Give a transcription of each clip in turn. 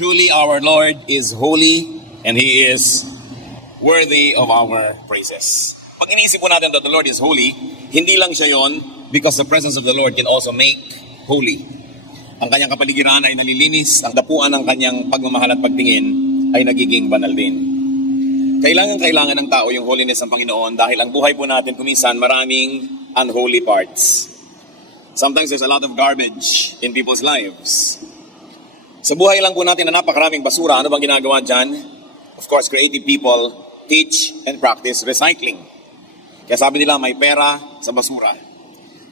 Truly our Lord is holy and He is worthy of our praises. Pag iniisip po natin that the Lord is holy, hindi lang siya yon because the presence of the Lord can also make holy. Ang kanyang kapaligiran ay nalilinis, ang dapuan ng kanyang pagmamahal at pagtingin ay nagiging banal din. Kailangan ng tao yung holiness ng Panginoon dahil ang buhay po natin kuminsan maraming unholy parts. Sometimes there's a lot of garbage in people's lives. Sa buhay lang po natin na napakaraming basura, ano bang ginagawa dyan? Of course, creative people teach and practice recycling. Kaya sabi nila, may pera sa basura.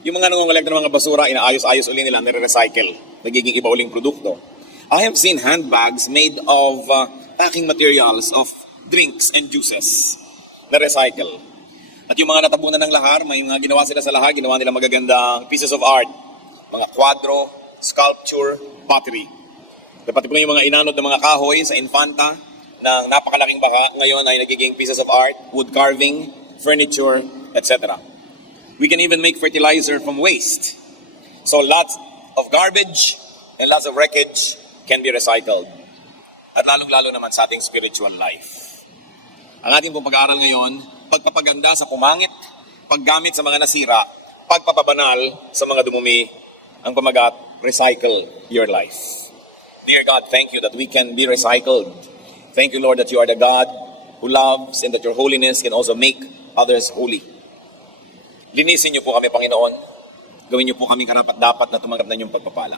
Yung mga nangongolekta ng mga basura, inaayos-ayos uli nila, nire-recycle. Nagiging iba uling produkto. I have seen handbags made of packing materials of drinks and juices na recycle. At yung mga natabunan ng lahar, may mga ginawa sila sa lahar, ginawa nila magagandang pieces of art. Mga kwadro, sculpture, pottery. Pati po yung mga inanod ng mga kahoy sa Infanta ng napakalaking baka, ngayon ay nagiging pieces of art, wood carving, furniture, etc. We can even make fertilizer from waste. So lots of garbage and lots of wreckage can be recycled. At lalong-lalo naman sa ating spiritual life. Ang ating pong pag-aaral ngayon, pagpapaganda sa pumangit, paggamit sa mga nasira, pagpapabanal sa mga dumumi, ang pamagat, recycle your life. Dear God, thank you that we can be recycled. Thank you, Lord, that you are the God who loves and that your holiness can also make others holy. Linisin niyo po kami, Panginoon. Gawin niyo po kami karapat-dapat na tumanggap na inyong pagpapala.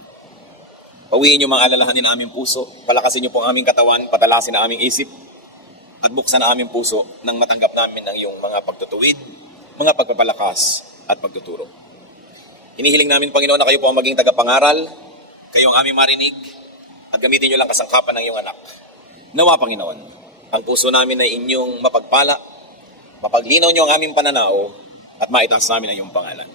Pawiin niyo mga alalahanin ng aming puso. Palakasin niyo po ang aming katawan, patalasin ang aming isip, at buksan ang aming puso nang matanggap namin ang iyong mga pagtutuwid, mga pagpapalakas at pagtuturo. Hinihiling namin, Panginoon, na kayo po ang maging tagapangaral, kayo ang aming marinig, at gamitin niyo lang kasangkapan ng iyong anak. Nawa, Panginoon, ang puso namin ay inyong mapagpala, mapaglinaw niyo ang aming pananaw, at maitaas namin ang iyong pangalan.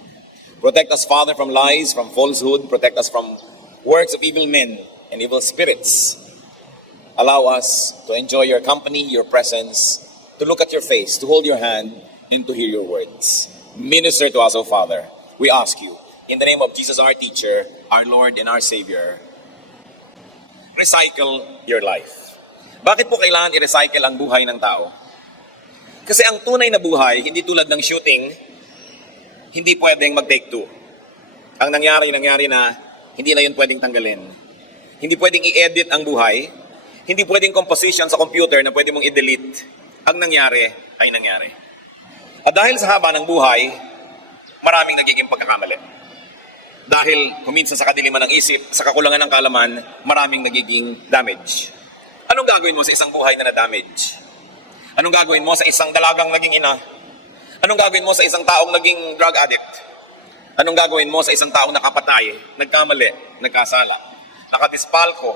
Protect us, Father, from lies, from falsehood. Protect us from works of evil men and evil spirits. Allow us to enjoy your company, your presence, to look at your face, to hold your hand, and to hear your words. Minister to us, O Father. We ask you, in the name of Jesus, our teacher, our Lord, and our Savior, recycle your life. Bakit po kailangan i-recycle ang buhay ng tao? Kasi ang tunay na buhay, hindi tulad ng shooting, hindi pwedeng mag-take two. Ang nangyari na hindi na yun pwedeng tanggalin. Hindi pwedeng i-edit ang buhay. Hindi pwedeng composition sa computer na pwede mong i-delete. Ang nangyari ay nangyari. At dahil sa haba ng buhay, maraming nagiging pagkakamali. Dahil kuminsan sa kadiliman ng isip, sa kakulangan ng kaalaman, maraming nagiging damage. Anong gagawin mo sa isang buhay na na-damage? Anong gagawin mo sa isang dalagang naging ina? Anong gagawin mo sa isang taong naging drug addict? Anong gagawin mo sa isang taong nakapatay, nagkamali, nagkasala, nakadispalko?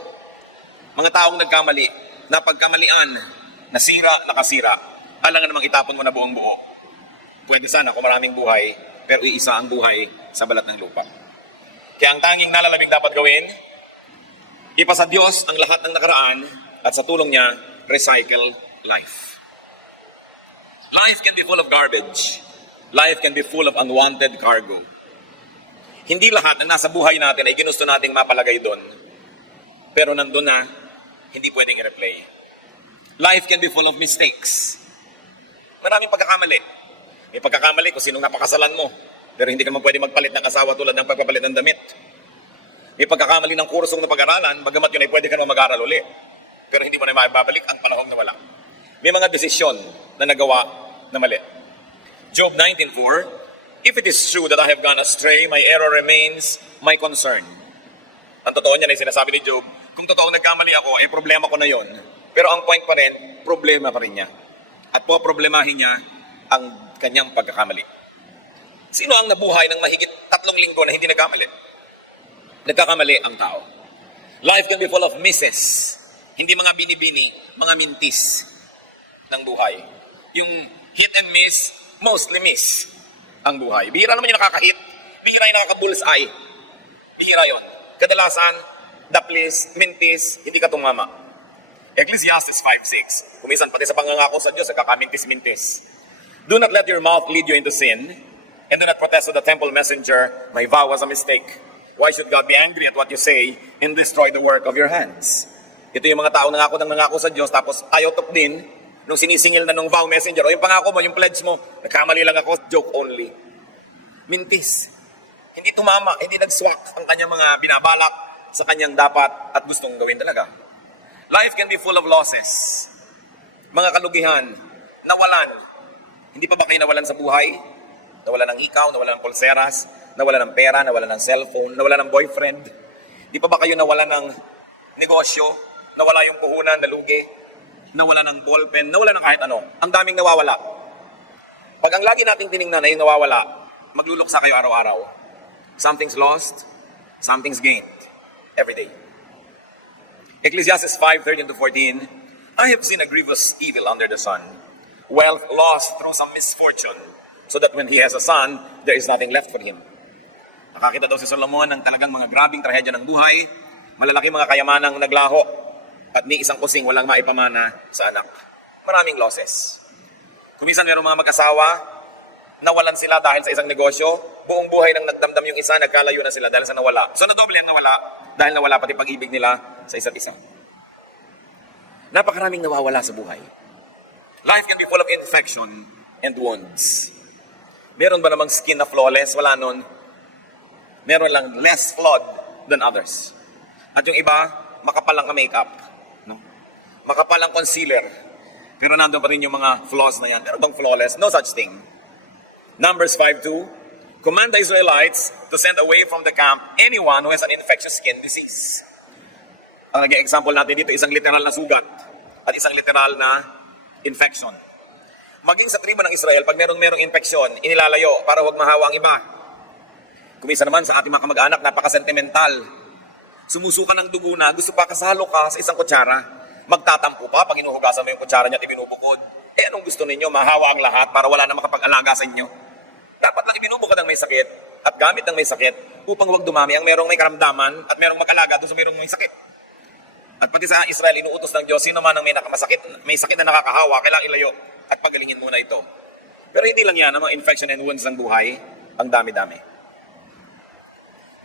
Mga taong nagkamali, napagkamalian, nakasira, alangan namang itapon mo na buong buo. Pwede sana kung maraming buhay, pero iisa ang buhay sa balat ng lupa. Kaya ang tanging nalalabing dapat gawin, ipasa Diyos ang lahat ng nakaraan at sa tulong niya, recycle life. Life can be full of garbage. Life can be full of unwanted cargo. Hindi lahat na nasa buhay natin ay ginusto nating mapalagay doon. Pero nandun na, hindi pwedeng i-replay. Life can be full of mistakes. Maraming pagkakamali. May pagkakamali kung sinong napakasalan mo. Pero hindi ka naman pwede magpalit ng asawa tulad ng pagpapalit ng damit. May pagkakamali ng kursong na pag-aralan, bagamat yun ay pwede ka naman mag-aral uli. Pero hindi mo na mababalik ang panahon na wala. May mga desisyon na nagawa na mali. Job 19:4, if it is true that I have gone astray, my error remains my concern. Ang totoo niyan ay sinasabi ni Job, kung totoong nagkamali ako, problema ko na yon. Pero ang point pa rin, problema pa rin niya. At poproblemahin niya ang kanyang pagkakamali. Sino ang nabuhay ng mahigit 3 linggo na hindi nagkamali? Nagkakamali ang tao. Life can be full of misses. Hindi mga binibini, mga mintis ng buhay. Yung hit and miss, mostly miss ang buhay. Bihira naman yung nakaka-hit. Bihira yung nakaka-bullseye. Bihira yun. Kadalasan, daplis, mintis, hindi ka tumama. Ecclesiastes 5:6. Kumisan pati sa pangangako sa Diyos, kakamintis-mintis. Do not let your mouth lead you into sin, and do not protest to the temple messenger, my vow was a mistake. Why should God be angry at what you say and destroy the work of your hands? Ito yung mga tao nangako sa Diyos, tapos ayaw din, nung sinisingil na nung vow messenger, o yung pangako mo, yung pledge mo, nagkamali lang ako, joke only. Mintis. Hindi tumama, hindi nagswak ang kanyang mga binabalak sa kanyang dapat at gustong gawin talaga. Life can be full of losses. Mga kalugihan, nawalan. Hindi pa ba kayo nawalan sa buhay? Nawalan ng ikaw, nawalan ng pulseras, nawalan ng pera, nawalan ng cellphone, nawalan ng boyfriend. Di pa ba kayo nawalan ng negosyo, nawala yung puhunan, nalugi, nawala ng ballpen, nawala ng kahit ano. Ang daming nawawala. Pag ang lagi nating tiningnan ay nawawala, magluluksa kayo araw-araw. Something's lost, something's gained. Every day. Ecclesiastes 5:13-14, I have seen a grievous evil under the sun, wealth lost through some misfortune, so that when he has a son, there is nothing left for him. Nakakita daw si Solomon ng talagang mga grabing trahedya ng buhay, malalaki mga kayamanang naglaho, at ni isang kusing walang maipamana sa anak. Maraming losses. Kuminsan mayroong mga mag-asawa, nawalan sila dahil sa isang negosyo, buong buhay nang nagdamdam yung isa, nagkalayo na sila dahil sa nawala. So nadoble ang nawala, dahil nawala pati pag-ibig nila sa isa't isa. Napakaraming nawawala sa buhay. Life can be full of infection and wounds. Meron ba namang skin na flawless? Wala nun. Meron lang less flawed than others. At yung iba, makapal lang ka makeup. No? Makapal lang concealer. Pero nandun pa rin yung mga flaws na yan. Meron bang flawless? No such thing. Numbers 5:2, command the Israelites to send away from the camp anyone who has an infectious skin disease. Ang naging example natin dito, isang literal na sugat at isang literal na infection. Maging sa tribo ng Israel, pag merong infeksyon, inilalayo para huwag mahawa ang iba. Kumisa naman sa ating mga kamag-anak, napaka-sentimental. Sumusuka ng dugo na, gusto pa kasalo ka sa isang kutsara. Magtatampo pa pag inuhugasan mo yung kutsara niya at ibinubukod. Anong gusto ninyo? Mahawa ang lahat para wala na makapag-alaga sa inyo. Dapat lang ibinubukod ang may sakit at gamit ang may sakit upang huwag dumami ang merong may karamdaman at merong mag-alaga doon sa merong may sakit. At pati sa Israel, inuutos ng Diyos, sino man ang may sakit na nakakahawa, kailangang ilayo at pagalingin muna ito. Pero hindi lang yan, ang mga infection and wounds ng buhay, ang dami-dami.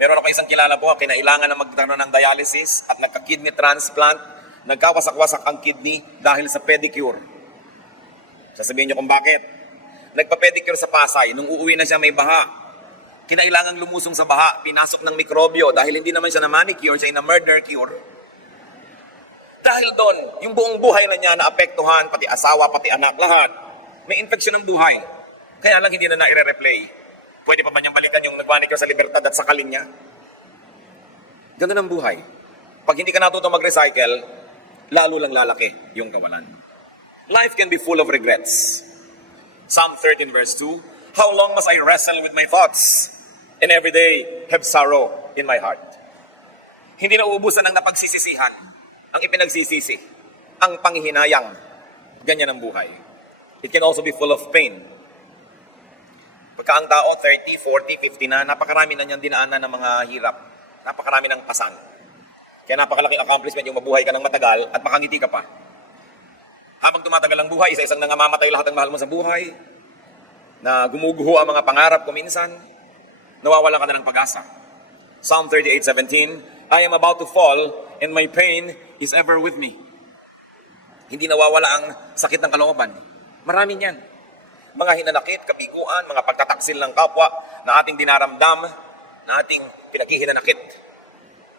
Meron ako isang kilala po, kinailangan na magkaroon ng dialysis at nagka-kidney transplant, nagkawasak-wasak ang kidney dahil sa pedicure. Sasabihin niyo kung bakit. Nagpa-pedicure sa Pasay, nung uuwi na siya may baha. Kinailangang lumusong sa baha, pinasok ng mikrobyo dahil hindi naman siya na manicure, siya na murder cure. Dahil doon, yung buong buhay na niya naapektuhan, pati asawa, pati anak, lahat. May infection ng buhay. Kaya lang hindi na i-replay. Pwede pa ba niyang balikan yung nag-manicure sa Libertad at sakalin niya? Ganun ang buhay. Pag hindi ka natuto mag-recycle, lalo lang lalaki yung kawalan. Life can be full of regrets. Psalm 13 verse 2, how long must I wrestle with my thoughts, and every day have sorrow in my heart? Hindi na uubusan ng napagsisisihan, ang ipinagsisisi, ang panghihinayang. Ganyan ang buhay. It can also be full of pain. Pagka ang tao, 30, 40, 50 na, napakarami na niyang dinaanan ng mga hirap. Napakarami ng pasan. Kaya napakalaking accomplishment yung mabuhay ka ng matagal at makangiti ka pa. Habang tumatagal ang buhay, isa-isang nangamamatay lahat ang mahal mo sa buhay, na gumuguho ang mga pangarap ko minsan, nawawalan ka na ng pag-asa. Psalm 38:17, I am about to fall, and my pain is ever with me. Hindi nawawala ang sakit ng kalooban. Marami niyan. Mga hinanakit, kabiguan, mga pagtataksil ng kapwa na ating dinaramdam, na ating pinaghihinanakit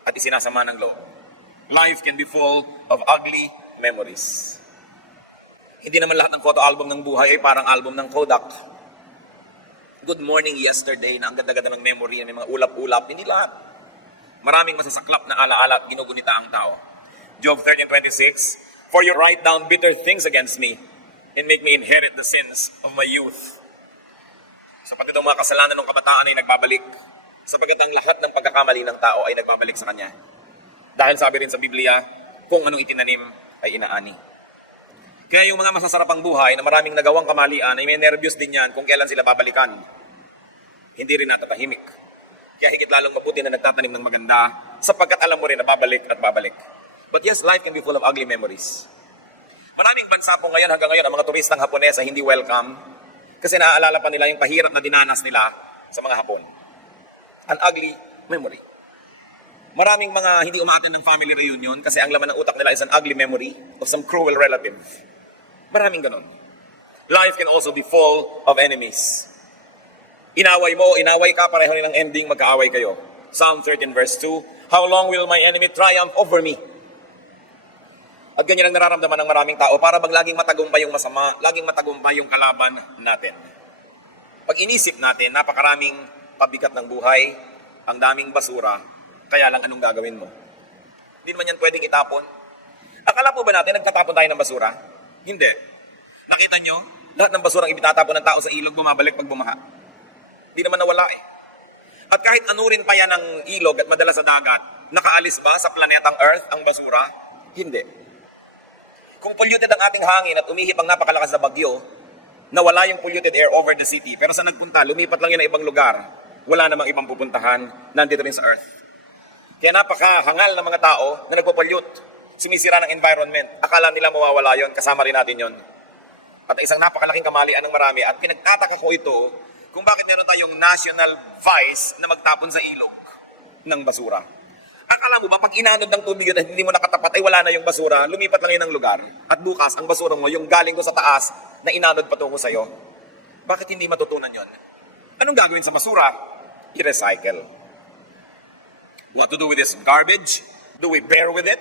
at isinasama ng loob. Life can be full of ugly memories. Hindi naman lahat ng photo album ng buhay ay parang album ng Kodak. Good morning yesterday na ang ganda-ganda ng memory, may mga ulap-ulap. Hindi lahat. Maraming masasaklap na alaala at ginugunita ang tao. Job 13:26, for you write down bitter things against me and make me inherit the sins of my youth. Sapat itong mga kasalanan ng kabataan ay nagbabalik, sapagkat ang lahat ng pagkakamali ng tao ay nagbabalik sa kanya. Dahil sabi rin sa Biblia, kung anong itinanim ay inaani. Kaya yung mga masasarapang buhay na maraming nagawang kamalian ay may nervyos din yan kung kailan sila babalikan. Hindi rin natatahimik. Kaya higit lalong mabuti na nagtatanim ng maganda sapagkat alam mo rin na babalik at babalik. But yes, life can be full of ugly memories. Maraming bansa po ngayon, hanggang ngayon, ang mga turistang Hapones ay hindi welcome kasi naaalala pa nila yung pahirap na dinanas nila sa mga Hapon. An ugly memory. Maraming mga hindi umaattend ng family reunion kasi ang laman ng utak nila is an ugly memory of some cruel relative. Maraming ganon. Life can also be full of enemies. Inaway mo, inaway ka, pareho nilang ending, magkaaway kayo. Psalm 13 verse 2, how long will my enemy triumph over me? At ganyan ang nararamdaman ng maraming tao para bang laging matagumpay yung masama, laging matagumpay yung kalaban natin. Pag inisip natin, napakaraming pabigat ng buhay, ang daming basura, kaya lang anong gagawin mo? Hindi naman yan pwedeng itapon. Akala po ba natin nagtatapon tayo ng basura? Hindi. Nakita nyo? Lahat ng basurang ibitatapon ng tao sa ilog, bumabalik pag bumaha. Hindi naman nawala eh. At kahit anurin pa yan ng ilog at madala sa dagat, nakaalis ba sa planetang Earth ang basura? Hindi. Kung polluted ang ating hangin at umihip ang napakalakas na bagyo, nawala yung polluted air over the city, pero sa nagpunta, lumipat lang yun na ibang lugar, wala namang ibang pupuntahan, nandito rin sa Earth. Kaya napakahangal ng mga tao na nagpo-pollute, sumisira ng environment. Akala nila mawawala yon, kasama rin natin yon. At isang napakalaking kamalian ng marami, at pinagtataka ko ito kung bakit meron tayong national vice na magtapon sa ilog ng basura. Akala mo ba, pag inanod ng tubig yun at hindi mo nakatapat, ay wala na yung basura, lumipat lang yun ng lugar. At bukas, ang basura mo, yung galing doon sa taas, na inanod patungo sa'yo. Bakit hindi matutunan yon? Anong gagawin sa basura? I-recycle. What to do with this garbage? Do we bear with it?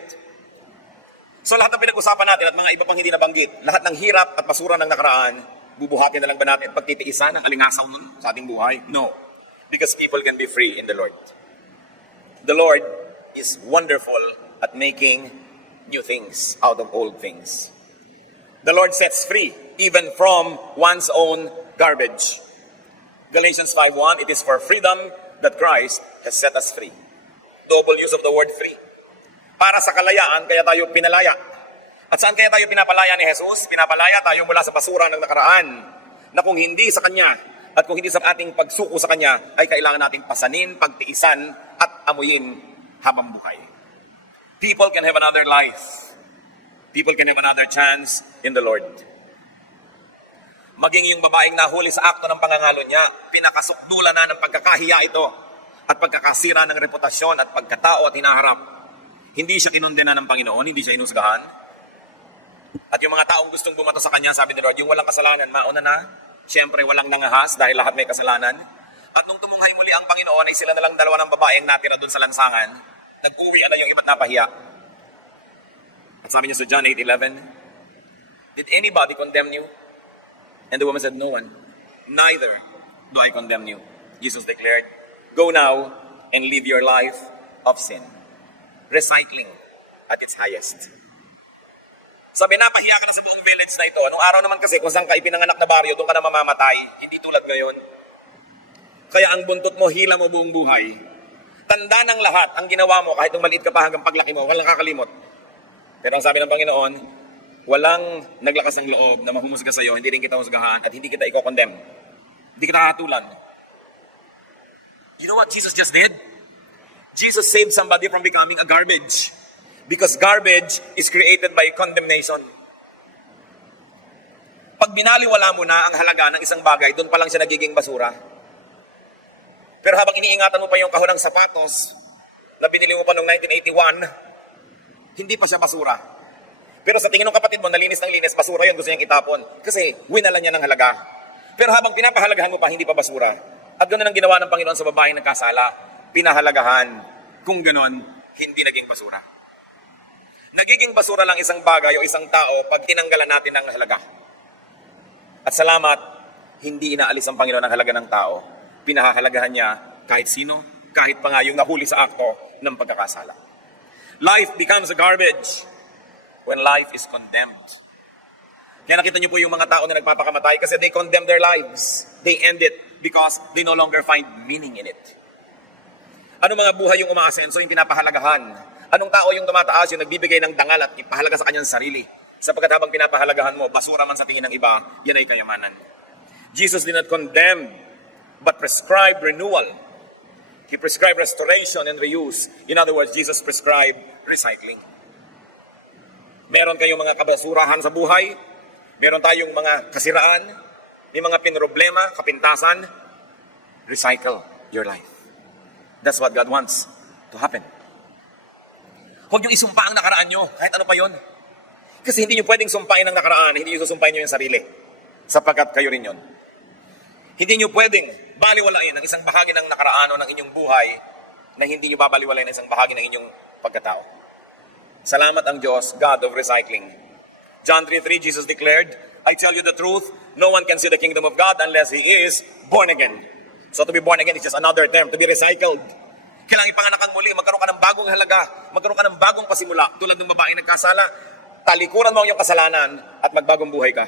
So lahat ng pinag-usapan natin at mga iba pang hindi nabanggit, lahat ng hirap at basura ng nakaraan, bubuhatin na lang ba natin pagtitiisan ang alingasaw nun sa ating buhay? No. Because people can be free in the Lord. The Lord is wonderful at making new things out of old things. The Lord sets free even from one's own garbage. Galatians 5:1, it is for freedom that Christ has set us free. Double use of the word free. Para sa kalayaan, kaya tayo pinalaya. At saan kaya tayo pinapalaya ni Jesus? Pinapalaya tayo mula sa basura ng nakaraan, na kung hindi sa Kanya, at kung hindi sa ating pagsuko sa Kanya, ay kailangan nating pasanin, pagtiisan, at amuyin habang buhay. People can have another life. People can have another chance in the Lord. Maging yung babaeng nahuli sa akto ng pangangalo niya, pinakasukdulan na ng pagkakahiya ito at pagkakasira ng reputasyon at pagkatao at hinaharap. Hindi siya kinondena ng Panginoon, hindi siya inusgahan. At yung mga taong gustong bumato sa kanya, sabi ni Lord, yung walang kasalanan, mauna na. Siyempre, walang nangahas dahil lahat may kasalanan. At nung tumunghay muli ang Panginoon, ay sila na lang dalawa ng babaeng natira doon sa lansangan. Nag-uwi na yung iba't napahiya. At sabi niya sa John 8:11, did anybody condemn you? And the woman said, no one. Neither do I condemn you. Jesus declared, go now and live your life of sin. Recycling at its highest. Sabi, napahiya ka na sa buong village na ito. Anong araw naman kasi kung saan ka ipinanganak na baryo, doon ka na mamamatay. Hindi tulad ngayon. Kaya ang buntot mo, hila mo buong buhay. Tanda ng lahat ang ginawa mo kahit nung maliit ka pa hanggang paglaki mo, walang kakalimot. Pero ang sabi ng Panginoon, walang naglakas ng loob na mahumusga sa iyo, hindi rin kita husgahan at hindi kita i-condemn. Hindi kita hatulan. You know what Jesus just did? Jesus saved somebody from becoming a garbage. Because garbage is created by condemnation. Pag binaliwala mo na ang halaga ng isang bagay, doon pa lang siya nagiging basura. Pero habang iniingatan mo pa yung kahon ng sapatos na binili mo pa noong 1981, hindi pa siya basura. Pero sa tingin ng kapatid mo, nalinis ng linis, basura yun, gusto niyang itapon. Kasi winalan niya ng halaga. Pero habang pinapahalagahan mo pa, hindi pa basura. At ganoon ang ginawa ng Panginoon sa babaeng nagkasala. Pinahalagahan. Kung ganoon, hindi naging basura. Nagiging basura lang isang bagay o isang tao pag tinanggalan natin ng halaga. At salamat, hindi inaalis ang Panginoon ang halaga ng tao. Pinahahalagahan niya kahit sino, kahit pa nga yung nahuli sa akto ng pagkakasala. Life becomes a garbage when life is condemned. Kaya nakita niyo po yung mga tao na nagpapakamatay kasi they condemn their lives. They end it because they no longer find meaning in it. Ano mga buhay yung umaasenso, yung pinapahalagahan? Anong tao yung tumataas, yung nagbibigay ng dangal at ipahalaga sa kanyang sarili? Sapagkat habang pinapahalagahan mo, basura man sa tingin ng iba, yan ay kayamanan. Jesus did not condemn, but prescribed renewal. He prescribed restoration and reuse. In other words, Jesus prescribed recycling. Meron kayong mga kabasurahan sa buhay, meron tayong mga kasiraan, may mga pinroblema, kapintasan, recycle your life. That's what God wants to happen. Huwag nyo isumpa ang nakaraan nyo, kahit ano pa yon. Kasi hindi nyo pwedeng sumpain ang nakaraan, hindi nyo susumpain nyo yung sarili. Sapagkat kayo rin yon. Hindi nyo pwedeng baliwalain ang isang bahagi ng nakaraan o ng inyong buhay na hindi nyo babaliwalain ang isang bahagi ng inyong pagkatao. Salamat ang Diyos, God of recycling. John 3:3, Jesus declared, I tell you the truth, no one can see the kingdom of God unless he is born again. So to be born again is just another term, to be recycled. Kailangan ipanganak kang muli, magkaroon ka ng bagong halaga, magkaroon ka ng bagong pasimula, tulad ng babaeng nagkasala, talikuran mo ang iyong kasalanan at magbagong buhay ka.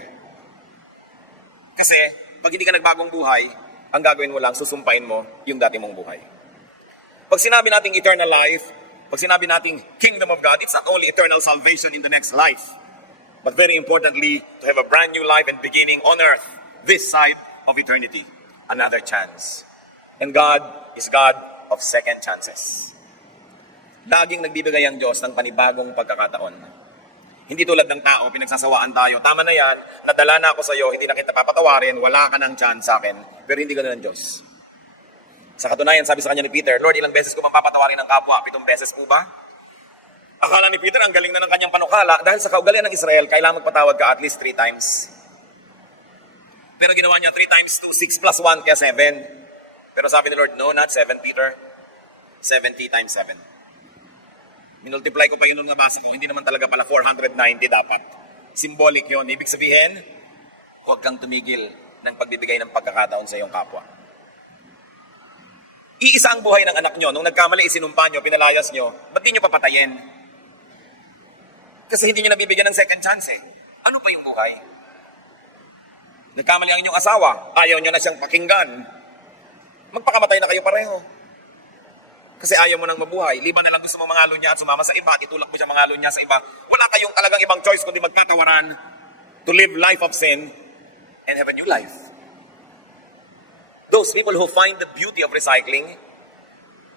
Kasi, pag hindi ka nagbagong buhay, ang gagawin mo lang, susumpain mo yung dati mong buhay. Pag sinabi nating eternal life, pag sinabi nating kingdom of God, it's not only eternal salvation in the next life, but very importantly, to have a brand new life and beginning on earth, this side of eternity, another chance. And God is God of second chances. Laging nagbibigay ang Diyos ng panibagong pagkakataon. Hindi tulad ng tao, pinagsasawaan tayo. Tama na yan, nadala na ako sa iyo, hindi na kita papatawarin, wala ka ng chance sa akin. Pero hindi ganoon ang Diyos. Sa katunayan, sabi sa kanya ni Peter, Lord, ilang beses ko bang papatawarin ng kapwa? 7 beses po ba? Akala ni Peter, ang galing na ng kanyang panukala, dahil sa kaugalian ng Israel, kailangan magpatawad ka at least 3 times. Pero ginawa niya 3 times 2, 6 plus 1, kaya 7. Pero sabi ni Lord, no, not 7, Peter. 70 times 7. Minultiply ko pa yun nung nabasa ko, hindi naman talaga pala 490 dapat. Symbolic yun. Ibig sabihin, huwag kang tumigil ng pagbibigay ng pagkakataon sa iyong kapwa. Iisa ang buhay ng anak nyo. Nung nagkamali, isinumpa nyo, pinalayas nyo, ba't di nyo papatayin? Kasi hindi nyo nabibigyan ng second chance eh. Ano pa yung buhay? Nagkamali ang inyong asawa, ayaw nyo na siyang pakinggan, magpakamatay na kayo pareho. Kasi ayaw mo nang mabuhay. Liban na lang gusto mo mangalo niya at sumama sa iba at itulak mo siya mangalo niya sa iba. Wala kayong talagang ibang choice kundi magkatawaran to live life of sin and have a new life. Those people who find the beauty of recycling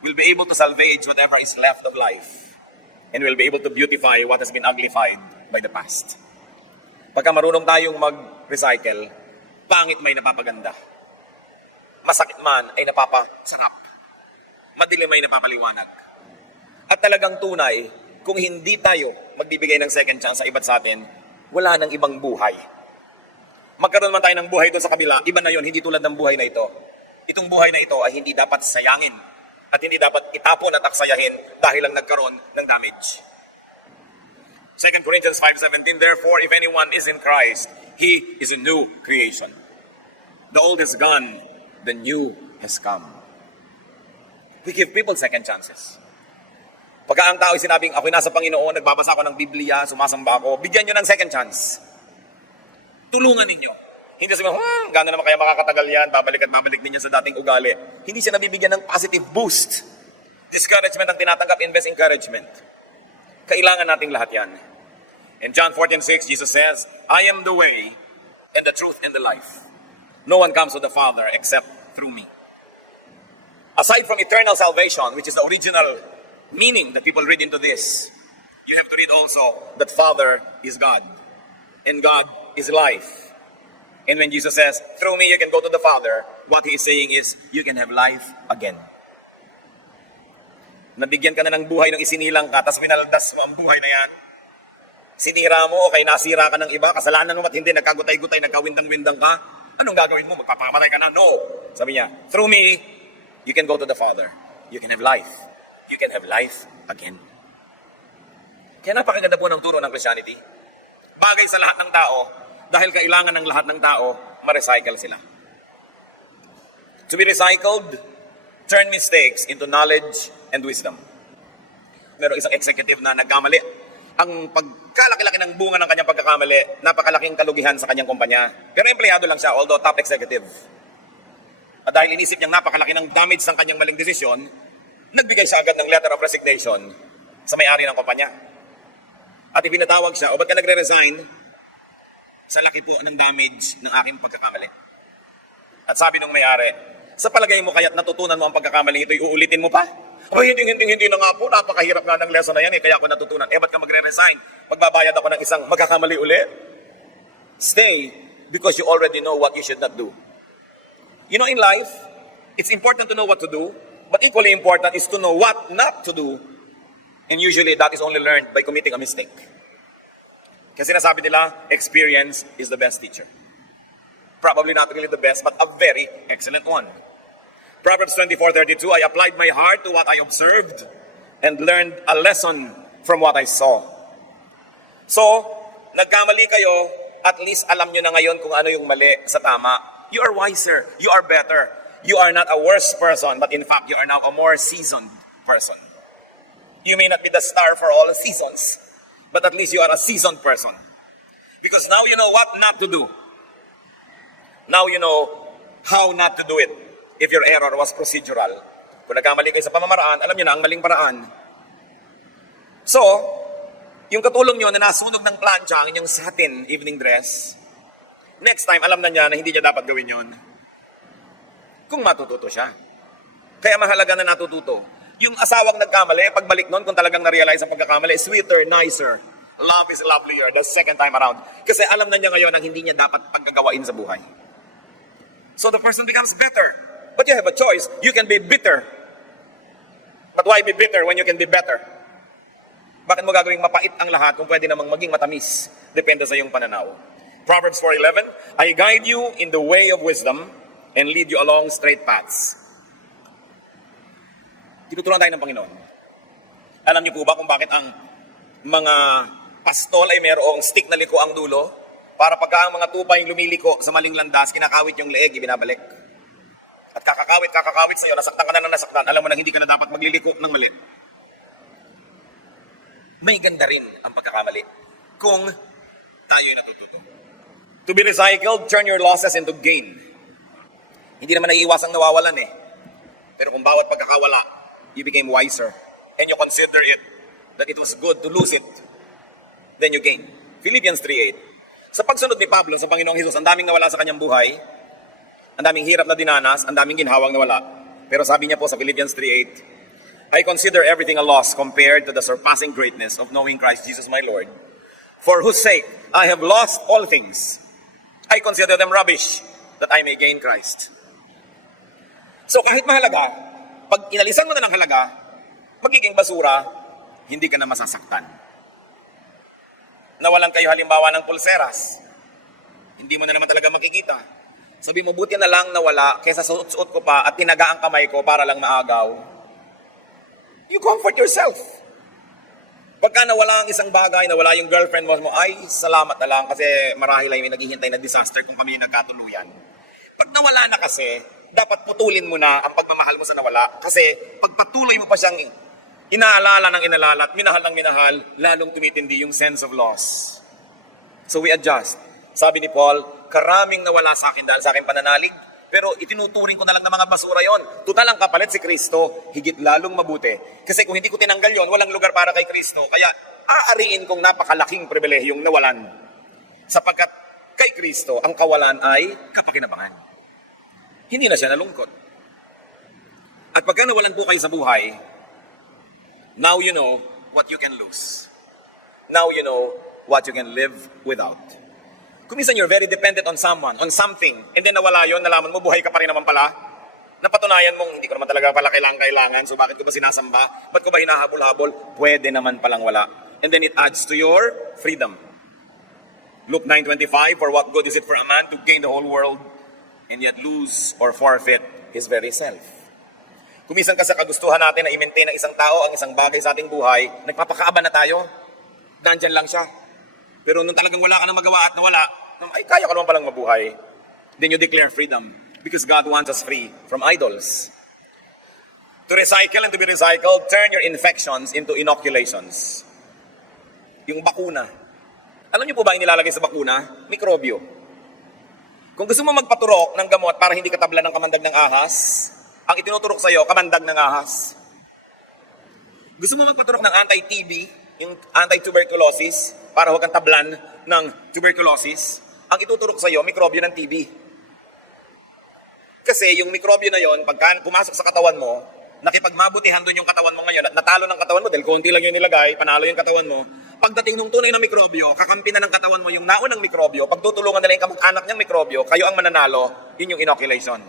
will be able to salvage whatever is left of life and will be able to beautify what has been uglified by the past. Pagka marunong tayong mag-recycle, pangit may napapaganda. Masakit man ay napapasarap. Madilim ay napapaliwanag. At talagang tunay, kung hindi tayo magbibigay ng second chance sa iba't sa atin, wala nang ibang buhay. Magkaroon man tayo ng buhay doon sa kabila, iba na yon, hindi tulad ng buhay na ito. Itong buhay na ito ay hindi dapat sayangin at hindi dapat itapon at aksayahin dahil lang nagkaroon ng damage. 2 Corinthians 5:17, therefore, if anyone is in Christ, he is a new creation. The old is gone, the new has come. We give people second chances. Pagka ang tao ay sinabing, ako'y nasa Panginoon, nagbabasa ako ng Biblia, sumasamba ako, bigyan nyo ng second chance. Tulungan ninyo. Hindi sabihin, gano'n naman kaya makakatagal yan, babalik at babalik ninyo sa dating ugali. Hindi siya nabibigyan ng positive boost. Discouragement ang tinatanggap, invest encouragement. Kailangan nating lahat yan. In John 14:6, Jesus says, I am the way and the truth and the life. No one comes to the Father except through me. Aside from eternal salvation, which is the original meaning that people read into this, you have to read also that Father is God and God is life. And when Jesus says, through me you can go to the Father, what He is saying is, you can have life again. Nabigyan ka na ng buhay nung isinilang ka, tapos minaldas mo ang buhay na yan. Sinira mo o kay nasira ka ng iba, kasalanan mo at hindi, nagkagutay-gutay, nagkawindang-windang ka, anong gagawin mo? Magpapakamatay ka na? No. Sabi niya, through me, you can go to the Father. You can have life. You can have life again. Kaya napakaganda po ng turo ng Christianity. Bagay sa lahat ng tao, dahil kailangan ng lahat ng tao, ma-recycle sila. To be recycled, turn mistakes into knowledge and wisdom. Meron isang executive na nagkamali. Ang pagkalaki-laki ng bunga ng kanyang pagkakamali, napakalaking kalugihan sa kanyang kumpanya. Pero empleyado lang siya, although top executive. At dahil inisip niyang napakalaki ng damage ng kanyang maling desisyon, nagbigay siya agad ng letter of resignation sa may-ari ng kumpanya. At ipinatawag siya, o ba't ka nagre-resign? Sa laki po ng damage ng aking pagkakamali. At sabi ng may-ari, sa palagay mo kaya't natutunan mo ang pagkakamaling ito, uulitin mo pa? Ay, hindi na nga po, napakahirap nga ng lesson na yan kaya ako natutunan. Ba't ka magre-resign? Magbabayad ako ng isang magkakamali ulit? Stay, because you already know what you should not do. You know, in life, it's important to know what to do, but equally important is to know what not to do And usually, that is only learned by committing a mistake. Kasi sinasabi nila, experience is the best teacher. Probably not really the best, but a very excellent one. Proverbs 24:32, I applied my heart to what I observed and learned a lesson from what I saw. So, nagkamali kayo, at least alam nyo na ngayon kung ano yung mali sa tama. You are wiser. You are better. You are not a worse person, but in fact, you are now a more seasoned person. You may not be the star for all seasons, but at least you are a seasoned person. Because now you know what not to do. Now you know how not to do it. If your error was procedural. Kung nagkamali kayo sa pamamaraan, alam nyo na ang maling paraan. So, yung katulong nyo na nasunog ng plancha ang inyong satin evening dress, next time, alam na niya na hindi niya dapat gawin yon. Kung matututo siya. Kaya mahalaga na natututo. Yung asawang nagkamali, pagbalik nun, kung talagang na-realize ang pagkakamali, sweeter, nicer. Love is lovelier the second time around. Kasi alam na niya ngayon ang hindi niya dapat paggagawain sa buhay. So the person becomes better. But you have a choice. You can be bitter. But why be bitter when you can be better? Bakit mo gagawing mapait ang lahat kung pwede namang maging matamis? Depende sa iyong pananaw. Proverbs 4:11, I guide you in the way of wisdom and lead you along straight paths. Tinuturuan tayo ng Panginoon. Alam niyo po ba kung bakit ang mga pastol ay mayroong stick na liko ang dulo? Para pagka ang mga tupay lumiliko sa maling landas, kinakawit yung leeg, ibinabalik. At kakakawit sa'yo, nasaktan ka na ng nasaktan, alam mo na hindi ka na dapat magliliko ng mali. May ganda rin ang pagkakamali kung tayo'y natututo. To be recycled, turn your losses into gain. Hindi naman naiiwasang nawawalan eh. Pero kung bawat pagkakawala, you became wiser and you consider it that it was good to lose it, then you gain. Philippians 3:8. Sa pagsunod ni Pablo sa Panginoong Hesus, ang daming nawala sa kanyang buhay, ang daming hirap na dinanas, ang daming ginhawang nawala. Pero sabi niya po sa Philippians 3:8, I consider everything a loss compared to the surpassing greatness of knowing Christ Jesus my Lord, for whose sake I have lost all things. I consider them rubbish, that I may gain Christ. So kahit mahalaga, pag inalisan mo na ng halaga, magiging basura, hindi ka na masasaktan. Nawalan kayo halimbawa ng pulseras, hindi mo na naman talaga makikita. Sabi mo, buti na lang nawala kaysa suot-suot ko pa at tinaga ang kamay ko para lang maagaw. You comfort yourself. Pagka nawala ang isang bagay, nawala yung girlfriend mo, ay, salamat na lang kasi marahil ay may naghihintay na disaster kung kami nagkatuluyan. Pag nawala na kasi, dapat putulin mo na ang pagmamahal mo sa nawala. Kasi pag patuloy mo pa siyang inaalala ng inalala at minahal ng minahal, lalong tumitindi yung sense of loss. So we adjust. Sabi ni Paul, karaming nawala sa akin dahil sa aking pananalig, pero itinuturing ko na lang ng mga basura yon. Tutal ang kapalit si Kristo, higit lalong mabuti. Kasi kung hindi ko tinanggal yon, walang lugar para kay Kristo. Kaya aariin kong napakalaking pribilehiyong nawalan. Sapagkat kay Kristo, ang kawalan ay kapakinabangan. Hindi na siya nalungkot. At pagka nawalan po kayo sa buhay, now you know what you can lose. Now you know what you can live without. Kung minsan you're very dependent on someone, on something, and then nawala yun, nalaman mo, buhay ka pa rin naman pala. Napatunayan mong, hindi ko naman talaga pala kailangan, so bakit ko ba sinasamba? Ba't ko ba hinahabol-habol? Pwede naman palang wala. And then it adds to your freedom. Luke 9:25, for what good is it for a man to gain the whole world and yet lose or forfeit his very self? Kung minsan kasi kagustuhan natin na i-maintain ng isang tao ang isang bagay sa ating buhay, nagpapakaaba na tayo. Nandyan lang siya. Pero nung talagang wala ka na magawa at nawala, ay kaya ka naman palang mabuhay. Then you declare freedom because God wants us free from idols. To recycle and to be recycled, turn your infections into inoculations. Yung bakuna. Alam niyo po ba yung nilalagay sa bakuna? Mikrobyo. Kung gusto mo magpaturok ng gamot para hindi ka tablan ng kamandag ng ahas, ang itinuturok sa'yo, kamandag ng ahas. Gusto mo magpaturok ng anti-TB, yung anti-tuberculosis, para huwag kang tablan ng tuberculosis, ang ituturok sa'yo, mikrobyo ng TB. Kasi yung mikrobyo na yon, pagka pumasok sa katawan mo, nakipagmabutihan doon yung katawan mo ngayon at natalo ng katawan mo dahil konti lang yung nilagay, panalo yung katawan mo, pagdating ng tunay na mikrobyo, kakampi na ng katawan mo yung naunang mikrobyo, pagtutulungan nila yung kamag-anak niyang mikrobyo, kayo ang mananalo, yun yung inoculation.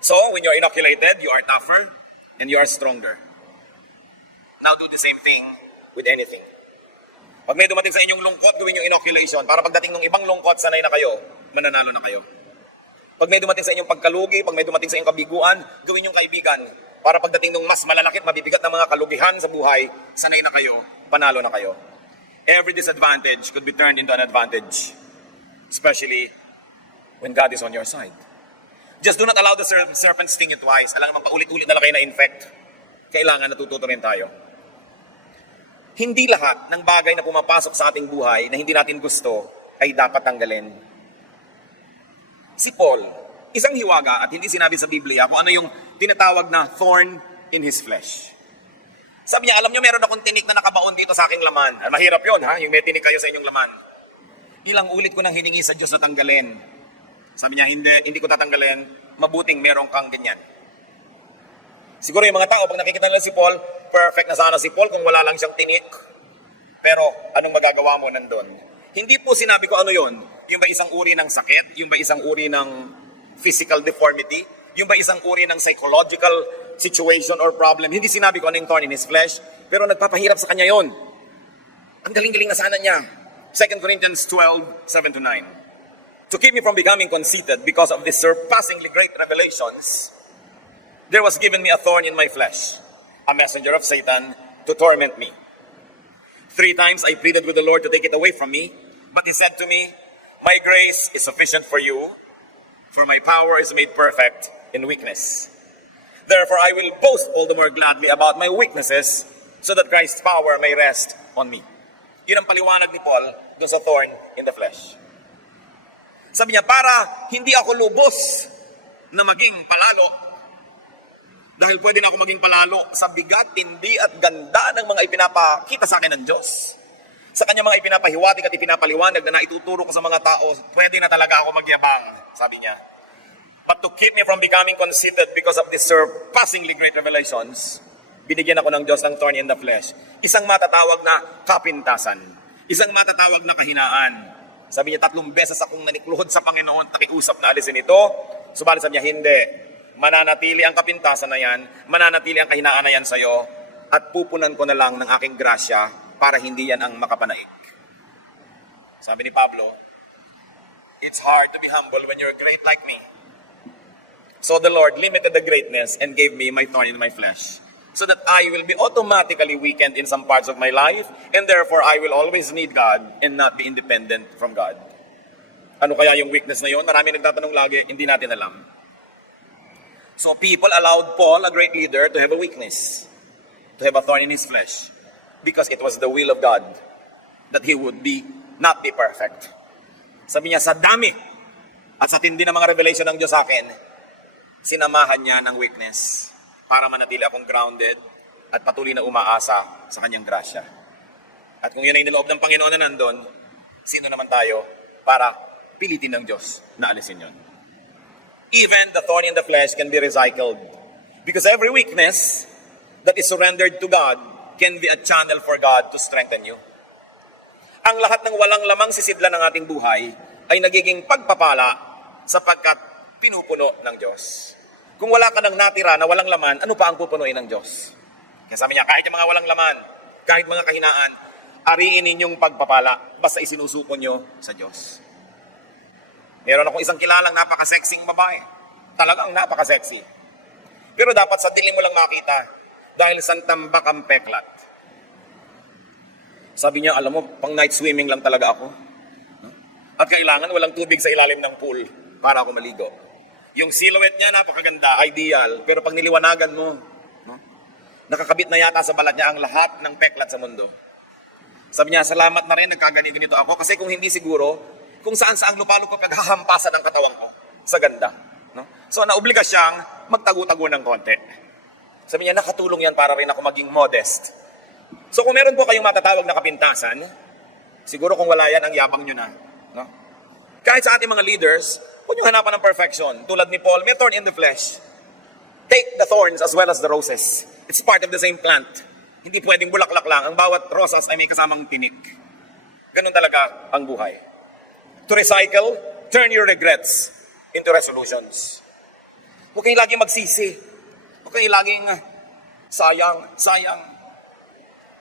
So, when you're inoculated, you are tougher and you are stronger. Now do the same thing with anything. Pag may dumating sa inyong lungkot, gawin yung inoculation para pagdating ng ibang lungkot, sanay na kayo, mananalo na kayo. Pag may dumating sa inyong pagkalugi, pag may dumating sa inyong kabiguan, gawin yung kaibigan para pagdating ng mas malalakit, mabibigat na mga kalugihan sa buhay, sanay na kayo, panalo na kayo. Every disadvantage could be turned into an advantage, especially when God is on your side. Just do not allow the serpent sting you twice. Alam naman, paulit-ulit na lang kayo na-infect. Kailangan natututo rin tayo. Hindi lahat ng bagay na pumapasok sa ating buhay na hindi natin gusto ay dapat tanggalin. Si Paul, isang hiwaga at hindi sinabi sa Biblia kung ano yung tinatawag na thorn in his flesh. Sabi niya, alam niyo meron akong tinik na nakabaon dito sa aking laman. Mahirap yun, ha? Yung may tinik kayo sa inyong laman. Ilang ulit ko nang hiningi sa Diyos na tanggalin. Sabi niya, hindi ko tatanggalin. Mabuting meron kang ganyan. Siguro yung mga tao, pag nakikita nila si Paul, perfect na sana si Paul kung wala lang siyang tinik. Pero anong magagawa mo nandun? Hindi po sinabi ko ano yon. Yung ba isang uri ng sakit? Yung ba isang uri ng physical deformity? Yung ba isang uri ng psychological situation or problem? Hindi sinabi ko ano yung thorn in his flesh, pero nagpapahirap sa kanya yon. Ang galing-galing na sana niya. 2 Corinthians 12, 7-9. To keep me from becoming conceited because of these surpassingly great revelations, there was given me a thorn in my flesh, a messenger of Satan to torment me. 3 times I pleaded with the Lord to take it away from me, but he said to me, my grace is sufficient for you, for my power is made perfect in weakness. Therefore I will boast all the more gladly about my weaknesses, so that Christ's power may rest on me. Yun ang paliwanag ni Paul doon sa thorn in the flesh. Sabi niya, para hindi ako lubos na maging palalo, dahil pwede na ako maging palalo sa bigat, tindi at ganda ng mga ipinapakita sa akin ng Diyos. Sa kanya mga ipinapahiwatig at ipinapaliwanag na naituturo ko sa mga tao, pwede na talaga ako magyabang, sabi niya. But to keep me from becoming conceited because of these surpassingly great revelations, binigyan ako ng Diyos ng thorn in the flesh. Isang matatawag na kapintasan. Isang matatawag na kahinaan. Sabi niya, 3 beses akong nanikluhod sa Panginoon, nakiusap na alisin ito. Subalit sabi niya, hindi. Mananatili ang kapintasan na yan, mananatili ang kahinaan na yan sa'yo, at pupunan ko na lang ng aking grasya para hindi yan ang makapanaig. Sabi ni Pablo, it's hard to be humble when you're great like me. So the Lord limited the greatness and gave me my thorn in my flesh, so that I will be automatically weakened in some parts of my life, and therefore I will always need God and not be independent from God. Ano kaya yung weakness na yun? Marami nagtatanong lagi, hindi natin alam. So people allowed Paul, a great leader, to have a weakness, to have a thorn in his flesh, because it was the will of God that he would not be perfect. Sabi niya, sa dami at sa tindi ng mga revelation ng Diyos sa akin, sinamahan niya ng weakness para manatili akong grounded at patuloy na umaasa sa kanyang grasya. At kung yun ay niloob ng Panginoon na nandun, sino naman tayo para pilitin ng Diyos na alisin yun? Even the thorn in the flesh can be recycled. Because every weakness that is surrendered to God can be a channel for God to strengthen you. Ang lahat ng walang lamang sisidlan ng ating buhay ay nagiging pagpapala sapagkat pinupuno ng Diyos. Kung wala ka nang natira na walang laman, ano pa ang pupunuin ng Diyos? Kaya sabi niya, kahit yung mga walang laman, kahit mga kahinaan, ariin ninyong pagpapala basta isinusuko nyo sa Diyos. Meron akong isang kilalang napaka-sexing babae. Talagang napaka-sexy. Pero dapat sa dilim mo lang makita dahil santambak ang peklat. Sabi niya, alam mo, pang night swimming lang talaga ako. At kailangan walang tubig sa ilalim ng pool para ako maligo. Yung silhouette niya napakaganda, ideal. Pero pag niliwanagan mo, nakakabit na yata sa balat niya ang lahat ng peklat sa mundo. Sabi niya, salamat na rin, nagkaganito ako. Kasi kung hindi siguro, kung saan-saan lupalo ko paghahampasan ang katawan ko sa ganda. No? So, naobliga siyang magtago-tago ng konti. Sabi niya, nakatulong yan para rin ako maging modest. So, kung meron po kayong matatawag na kapintasan, siguro kung wala yan, ang yabang nyo na. No? Kahit sa ating mga leaders, huwag nyo hanapan ng perfection. Tulad ni Paul, may thorn in the flesh. Take the thorns as well as the roses. It's part of the same plant. Hindi pwedeng bulaklak lang. Ang bawat rosas ay may kasamang tinik. Ganun talaga ang buhay. To recycle, turn your regrets into resolutions. Huwag kayong laging magsisi. Huwag kayong laging sayang.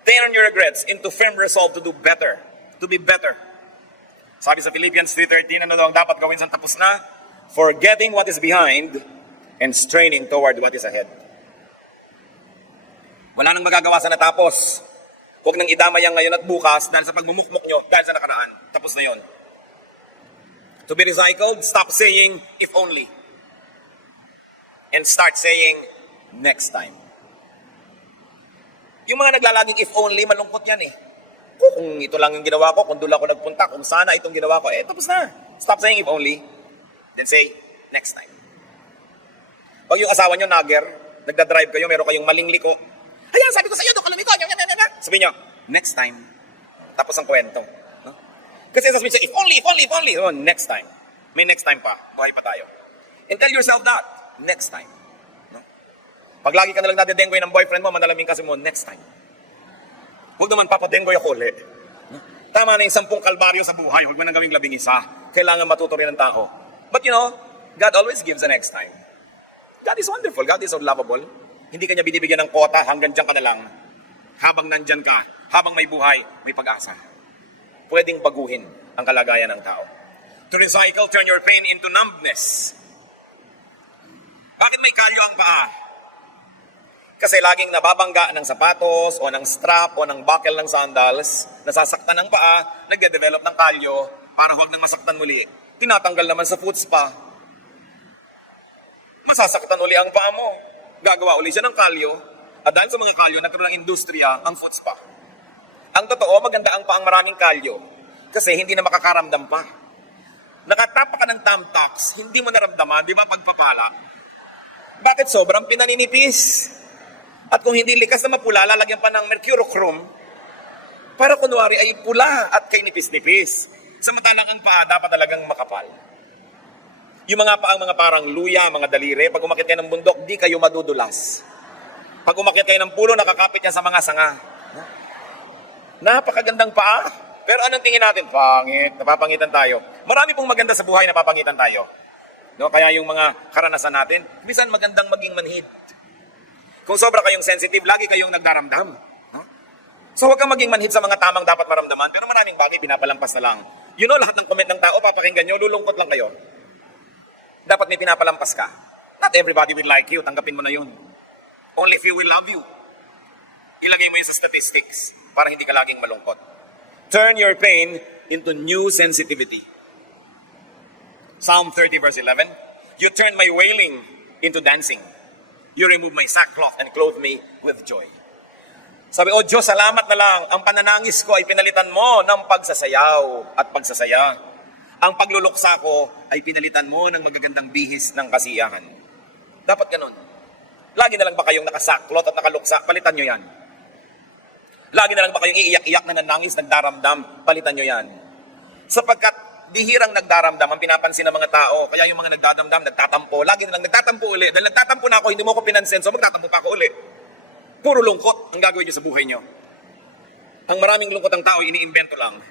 Turn your regrets into firm resolve to do better, to be better. Sabi sa Philippians 3:13, ano daw ang dapat gawin sa tapos na? Forgetting what is behind and straining toward what is ahead. Wala nang magagawa sa natapos. Huwag nang idamay ang ngayon at bukas dahil sa pagmumukmuk nyo, dahil sa nakaraan. Tapos na yon. To be recycled, stop saying, if only. And start saying, next time. Yung mga naglalaging if only, malungkot yan eh. Kung ito lang yung ginawa ko, kung doon ako nagpunta, kung sana itong ginawa ko, tapos na. Stop saying if only. Then say, next time. Pag yung asawa nyo, nagger, nagdadrive kayo, meron kayong maling liko. Ayan, sabi ko sa iyo, doon ka lumiko. Sabi nyo, next time. Tapos ang kwento. No? Kasi sasabihin siya, if only. Oh, next time. May next time pa. Buhay pa tayo. And tell yourself that. Next time. No? Pag lagi ka nalang nadedenggoy ng boyfriend mo, manalaming kasi mo, next time. Huwag naman papadenggoy ako ulit. No? Tama na yung 10 kalbaryo sa buhay. Huwag mo nang gawing 11. Kailangan matuto rin ng tao. But you know, God always gives a next time. God is wonderful. God is so lovable. Hindi ka niya binibigyan ng kota, hanggang dyan ka na lang. Habang nandyan ka, habang may buhay, may pag-asa. Pwedeng baguhin ang kalagayan ng tao. To recycle, turn your pain into numbness. Bakit may kalyo ang paa? Kasi laging nababangga ng sapatos, o ng strap, o ng buckle ng sandals, nasasaktan ng paa, nagde-develop ng kalyo, para huwag nang masaktan muli. Tinatanggal naman sa foot spa. Masasaktan uli ang paa mo. Gagawa uli siya ng kalyo. At dahil sa mga kalyo, nagkaroon ng industriya ang foot spa. Ang totoo, maganda ang paang maraming kalyo. Kasi hindi na makakaramdam pa. Nakatapa ka ng Tamtax, hindi mo naramdaman, di ba, pagpapala? Bakit sobrang pinaninipis? At kung hindi likas na mapula, lalagyan pa ng mercurochrome para kunwari ay pula at kay nipis-nipis. Samantalang ang paa dapat talagang makapal. Yung mga paang mga parang luya, mga daliri, pag umakyat kayo ng bundok, di kayo madudulas. Pag umakyat kayo ng pulo, nakakapit yan sa mga sanga. Napakagandang paa. Pero anong tingin natin? Pangit. Napapangitan tayo. Marami pong maganda sa buhay, napapangitan tayo. No? Kaya yung mga karanasan natin, minsan magandang maging manhid. Kung sobra kayong sensitive, lagi kayong nagdaramdam. No? So huwag kang maging manhid sa mga tamang dapat maramdaman, pero maraming bagay pinapalampas na lang. You know, lahat ng comment ng tao, papakinggan nyo, lulungkot lang kayo. Dapat may pinapalampas ka. Not everybody will like you, tanggapin mo na yun. Only few will love you. Ilagay mo yun sa statistics para hindi ka laging malungkot. Turn your pain into new sensitivity. Psalm 30 verse 11, you turn my wailing into dancing. You remove my sackcloth and clothe me with joy. Sabi, O Diyos, salamat na lang. Ang pananangis ko ay pinalitan mo ng pagsasayaw at pagsasaya. Ang pagluluksa ko ay pinalitan mo ng magagandang bihis ng kasiyahan. Dapat ganun. Lagi na lang ba kayong nakasaklot at nakaluksa? Palitan nyo yan. Lagi na lang ba kayong iiyak-iyak na nanangis, nagdaramdam? Palitan nyo yan. Sapagkat bihirang nagdaramdam ang pinapansin ng mga tao. Kaya yung mga nagdadamdam, nagtatampo. Lagi na lang nagtatampo uli. Dahil nagtatampo na ako, hindi mo ko pinansin, so magtatampo pa ako uli. Puro lungkot ang gagawin nyo sa buhay nyo. Ang maraming lungkot ang tao, iniimbento lang.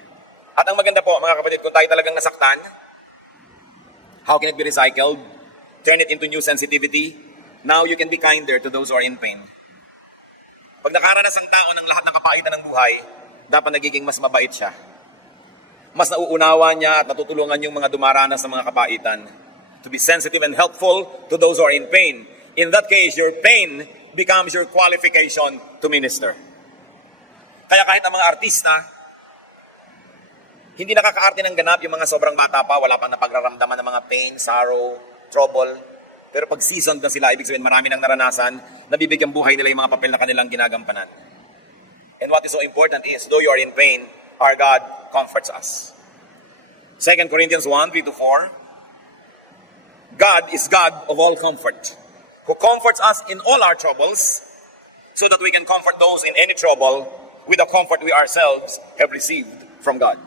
At ang maganda po, mga kapatid, kung tayo talagang nasaktan, how can it be recycled? Turn it into new sensitivity. Now you can be kinder to those who are in pain. Pag nakaranas ang tao ng lahat ng kapaitan ng buhay, dapat nagiging mas mabait siya. Mas nauunawa niya at natutulungan yung mga dumaranas ng mga kapaitan. To be sensitive and helpful to those who are in pain. In that case, your pain becomes your qualification to minister. Kaya kahit ang mga artista, hindi nakakaarte ng ganap yung mga sobrang bata pa, wala pang napagraramdaman ng mga pain, sorrow, trouble. Pero pag seasoned na sila, ibig sabihin marami nang naranasan, nabibigyan buhay nila yung mga papel na kanilang ginagampanan. And what is so important is, though you are in pain, our God comforts us. 2 Corinthians 1:3-4, God is God of all comfort, who comforts us in all our troubles, so that we can comfort those in any trouble with the comfort we ourselves have received from God.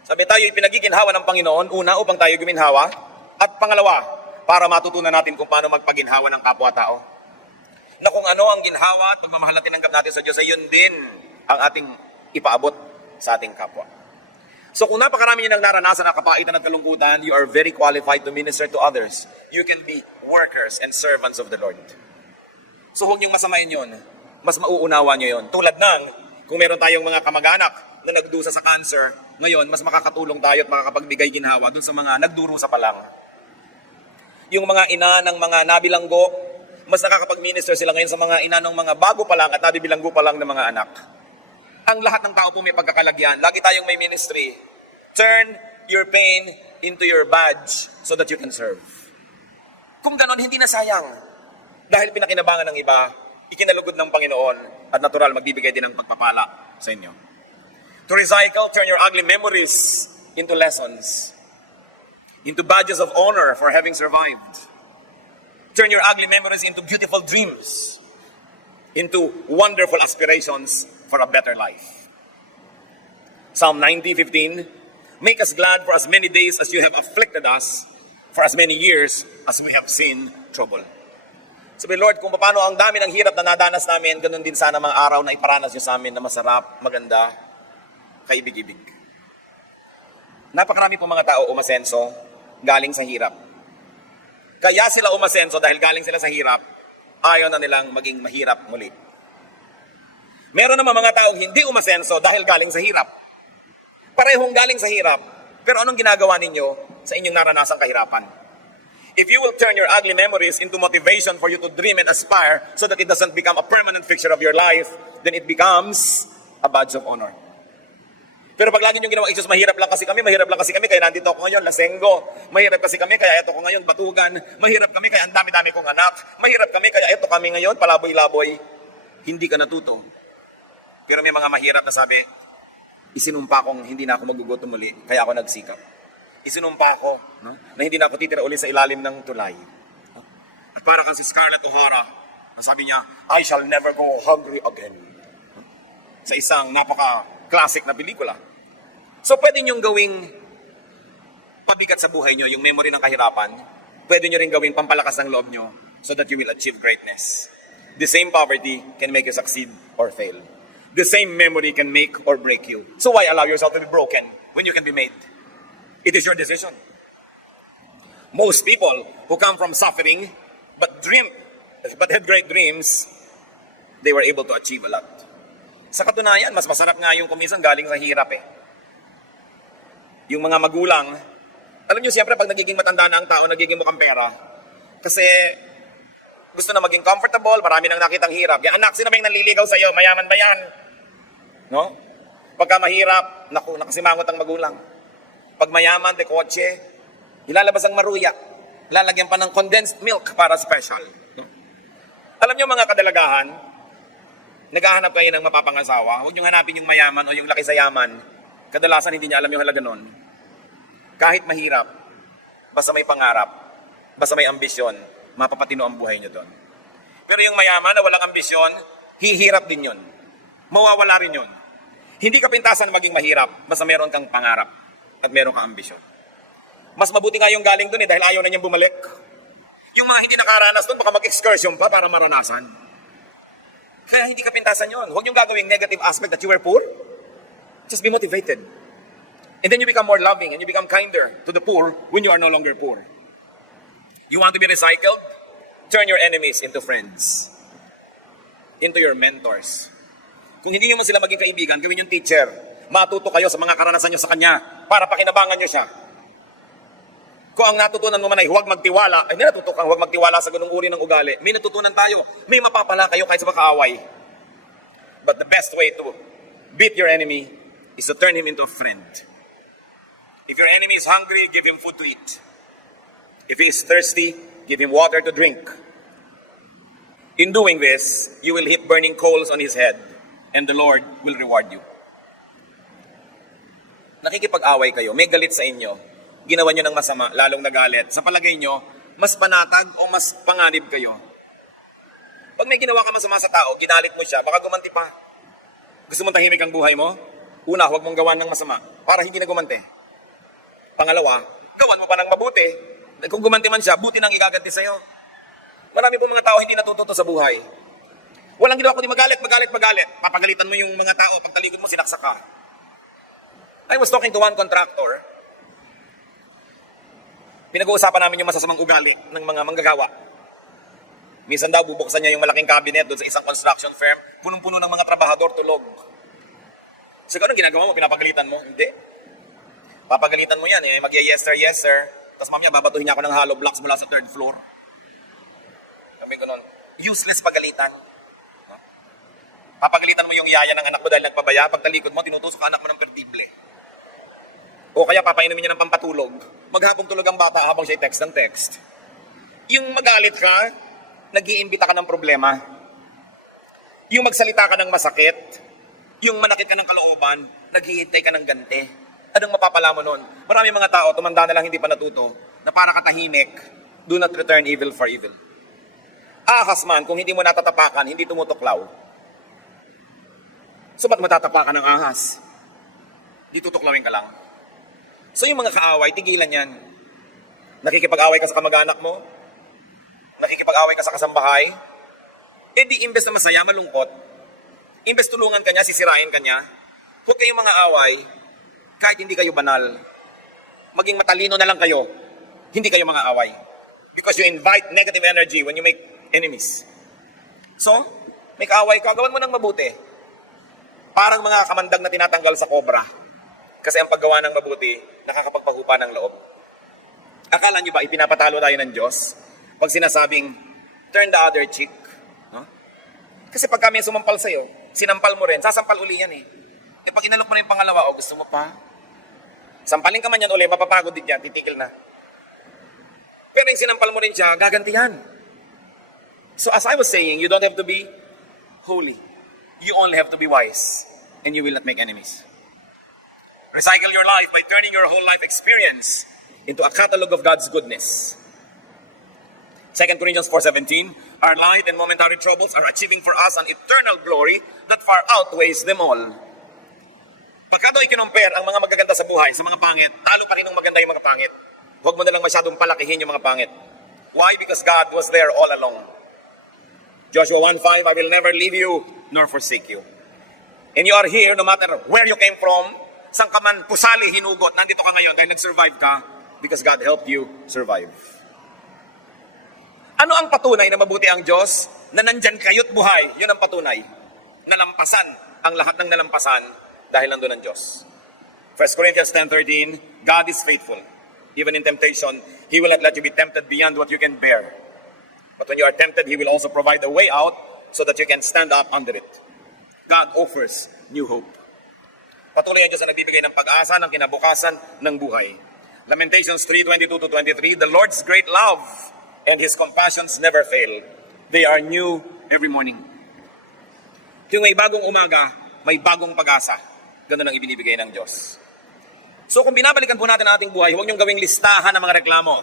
Sabi tayo, ipinagiginhawa ng Panginoon, una, upang tayo guminhawa, at pangalawa, para matutunan natin kung paano magpaginhawa ng kapwa-tao. Na kung ano ang ginhawa at pagmamahal na tinanggap natin sa Diyos, ay yun din ang ating ipaabot sa ating kapwa. So kung napakarami nyo nang naranasan ng kapaitan at kalungkutan, you are very qualified to minister to others. You can be workers and servants of the Lord. So huwag niyong masamain yun. mas mauunawa nyo yon. Tulad ng, kung meron tayong mga kamag-anak na nagdusa sa cancer, ngayon, mas makakatulong tayo at makakapagbigay ginhawa dun sa mga nagdurusa pa lang. Yung mga ina ng mga nabilanggo, mas nakakapag-minister sila ngayon sa mga ina ng mga bago pa lang at nabibilanggo pa lang ng mga anak. Ang lahat ng tao po may pagkakalagyan. Lagi tayong may ministry. Turn your pain into your badge so that you can serve. Kung ganon, hindi na sayang. Dahil pinakinabangan ng iba, ikinalugod ng Panginoon, at natural, magbibigay din ng pagpapala sa inyo. To recycle, turn your ugly memories into lessons, into badges of honor for having survived. Turn your ugly memories into beautiful dreams, into wonderful aspirations for a better life. Psalm 90:15, make us glad for as many days as you have afflicted us, for as many years as we have seen trouble. Sabi, Lord, kung paano ang dami ng hirap na nadanas namin, ganun din sana mga araw na iparanas nyo sa amin na masarap, maganda, kaibig-ibig. Napakarami po mga tao umasenso galing sa hirap. Kaya sila umasenso dahil galing sila sa hirap, ayaw na nilang maging mahirap muli. Meron naman mga taong hindi umasenso dahil galing sa hirap. Parehong galing sa hirap, pero anong ginagawa ninyo sa inyong naranasang kahirapan? If you will turn your ugly memories into motivation for you to dream and aspire so that it doesn't become a permanent fixture of your life, then it becomes a badge of honor. Pero pag lagi nyo ginawa, Jesus, mahirap lang kasi kami, kaya nandito ako ngayon, lasenggo. Mahirap kasi kami, kaya ito ko ngayon, batugan. Mahirap kami, kaya ang dami-dami kong anak. Mahirap kami, kaya ito kami ngayon, palaboy-laboy. Hindi ka natuto. Pero may mga mahirap na sabi, isinumpa kong hindi na ako magugutom muli, kaya ako nagsikap. Isinumpa ko, no, na hindi na ako titira ulit sa ilalim ng tulay. At para kang si Scarlett O'Hara, ang sabi niya, I shall never go hungry again. Sa isang napaka-classic na pelikula. So pwede niyong gawing pabigat sa buhay niyo yung memory ng kahirapan. Pwede niyo rin gawing pampalakas ng loob niyo so that you will achieve greatness. The same poverty can make you succeed or fail. The same memory can make or break you. So why allow yourself to be broken when you can be made? It is your decision. Most people who come from suffering but had great dreams, they were able to achieve a lot. Sa katunayan, mas masarap nga yung kuminsan galing sa hirap eh. Yung mga magulang, alam nyo siyempre pag nagiging matanda na ang tao, nagiging mukhang pera. Kasi gusto na maging comfortable, marami nang nakitang hirap. Yan, anak, sino ba yung nanliligaw sa'yo? Mayaman ba yan? No? Pagka mahirap, naku, nakasimangot ang magulang. Pag mayaman, de kotse, ilalabas ang maruya. Lalagyan pa ng condensed milk para special. Alam nyo mga kadalagahan, naghahanap kayo ng mapapangasawa, huwag nyo hanapin yung mayaman o yung laki sa yaman. Kadalasan hindi niya alam yung halaga nun. Kahit mahirap, basta may pangarap, basta may ambisyon, mapapatino ang buhay nyo doon. Pero yung mayaman na walang ambisyon, hihirap din yun. Mawawala rin yun. Hindi ka pintasan na maging mahirap, basta meron kang pangarap at meron kang ambisyon. Mas mabuti nga yung galing doon dahil ayaw na niyang bumalik. Yung mga hindi nakaranas doon, baka mag-excursion pa para maranasan. Kaya hindi ka pintasan yun. Huwag niyong gagawing negative aspect that you were poor. Just be motivated. And then you become more loving and you become kinder to the poor when you are no longer poor. You want to be recycled? Turn your enemies into friends. Into your mentors. Kung hindi nyo man sila maging kaibigan, gawin yung teacher. Matuto kayo sa mga karanasan nyo sa kanya para pakinabangan nyo siya. Kung ang natutunan mo man ay huwag magtiwala, ay natuto kang huwag magtiwala sa ganung uri ng ugali. May natutunan tayo. May mapapala kayo kahit sa makaaway. But the best way to beat your enemy is to turn him into a friend. If your enemy is hungry, give him food to eat. If he is thirsty, give him water to drink. In doing this, you will heap burning coals on his head, and the Lord will reward you. Nakikipag-away kayo, may galit sa inyo, ginawa nyo ng masama, lalong nagalit. Sa palagay nyo, mas panatag o mas panganib kayo. Pag may ginawa ka masama sa tao, ginalit mo siya, baka gumanti pa. Gusto mong tahimik ang buhay mo? Una, huwag mong gawan ng masama para hindi na gumanti. Pangalawa, gawan mo pa ng mabuti. Kung gumanti man siya, buti nang igaganti sa'yo. Marami po mga tao hindi natututo sa buhay. Walang ginawa kundi magalit. Papagalitan mo yung mga tao, pagtalikod mo, sinaksak ka. I was talking to one contractor. Pinag-uusapan namin yung masasamang ugali ng mga manggagawa. Minsan daw, bubuksan niya yung malaking cabinet doon sa isang construction firm, punong-puno ng mga trabahador tulog. So, ano ginagawa mo? Pinapagalitan mo? Hindi. Papagalitan mo yan, mag-yes sir. Tapos mamaya, babatuhin niya ako ng hollow blocks mula sa 3rd floor. Sabi ko nun, useless pagalitan. Papagalitan mo yung yaya ng anak mo dahil nagpabaya, pag talikod mo, tinutusok ang anak mo ng pertible. O kaya papainumin niya ng pampatulog. Maghapong tulog ang bata habang siya text ng text. Yung magalit ka, nag-iimbita ka ng problema. Yung magsalita ka ng masakit, yung manakit ka ng kalooban, naghihintay ka ng ganti. Anong mapapala mo nun? Marami mga tao, tumanda na lang hindi pa natuto, na para katahimik, do not return evil for evil. Ahas man, kung hindi mo natatapakan, hindi tumutuklaw. So ba't matatapakan ng ahas? Di tutuklawin ka lang. So yung mga kaaway, tigilan yan. Nakikipag-away ka sa kamag-anak mo, nakikipag-away ka sa kasambahay, di imbes na masaya, malungkot. Imbes tulungan ka niya, sisirain ka niya, huwag kayong mga away, kahit hindi kayo banal. Maging matalino na lang kayo, hindi kayo mga away. Because you invite negative energy when you make enemies. So, may kaaway ka, gawan mo ng mabuti. Parang mga kamandag na tinatanggal sa kobra. Kasi ang paggawa ng mabuti, nakakapagpahupa ng loob. Akala nyo ba ipinapatalo tayo ng Diyos? Pag sinasabing, turn the other cheek. No? Kasi pag kami sumampal sa'yo, sinampal mo rin, sasampal uli yan eh. Pag inalok mo na yung pangalawa, gusto mo pa? Sampalin ka man yan uli, mapapagod din yan, titigil na. Pero yung sinampal mo rin siya, gagantihan. So as I was saying, you don't have to be holy. You only have to be wise, and you will not make enemies. Recycle your life by turning your whole life experience into a catalog of God's goodness. 2 Corinthians 4:17, our light and momentary troubles are achieving for us an eternal glory that far outweighs them all. Pagka daw ikinumpare ang mga magaganda sa buhay sa mga pangit, talo pa rin ng maganda yung mga pangit. Huwag mo nalang masyadong palakihin yung mga pangit. Why? Because God was there all along. Joshua 1:5, I will never leave you nor forsake you. And you are here no matter where you came from, saan ka man pusali, hinugot, nandito ka ngayon dahil nag-survive ka because God helped you survive. Ano ang patunay na mabuti ang Diyos? Na nandyan kayo't buhay. Yun ang patunay. Nalampasan ang lahat ng nalampasan dahil nandun ang Diyos. 1 Corinthians 10:13, God is faithful. Even in temptation, He will not let you be tempted beyond what you can bear. But when you are tempted, He will also provide a way out so that you can stand up under it. God offers new hope. Patuloy ang Diyos na nagbibigay ng pag-asa ng kinabukasan ng buhay. Lamentations 3:22-23, the Lord's great love and His compassions never fail. They are new every morning. Yung may bagong umaga, may bagong pag-asa. Ganun ang ibinibigay ng Diyos. So kung binabalikan po natin ang ating buhay, huwag niyong gawing listahan ng mga reklamo.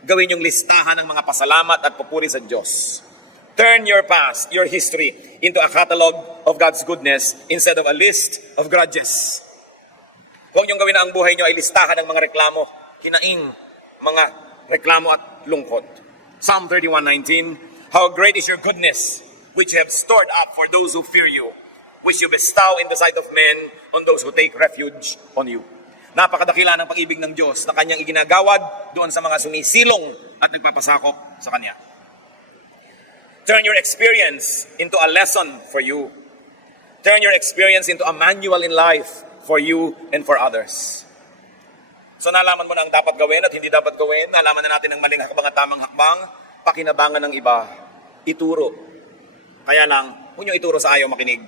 Gawin yung listahan ng mga pasalamat at papuri sa Diyos. Turn your past, your history, into a catalog of God's goodness instead of a list of grudges. Huwag niyong gawin na ang buhay niyo ay listahan ng mga reklamo, hinaing mga reklamo at lungkot. Psalm 31:19, how great is your goodness, which you have stored up for those who fear you, which you bestow in the sight of men on those who take refuge on you. Napakadakila ng pag-ibig ng Diyos na kanyang iginagawad doon sa mga sumisilong at nagpapasakop sa Kanya. Turn your experience into a lesson for you. Turn your experience into a manual in life for you and for others. So nalaman mo na ang dapat gawin at hindi dapat gawin. Nalaman na natin ang maling hakbang at tamang hakbang. Pakinabangan ng iba. Ituro. Kaya lang, huwag niyo ituro sa ayaw makinig.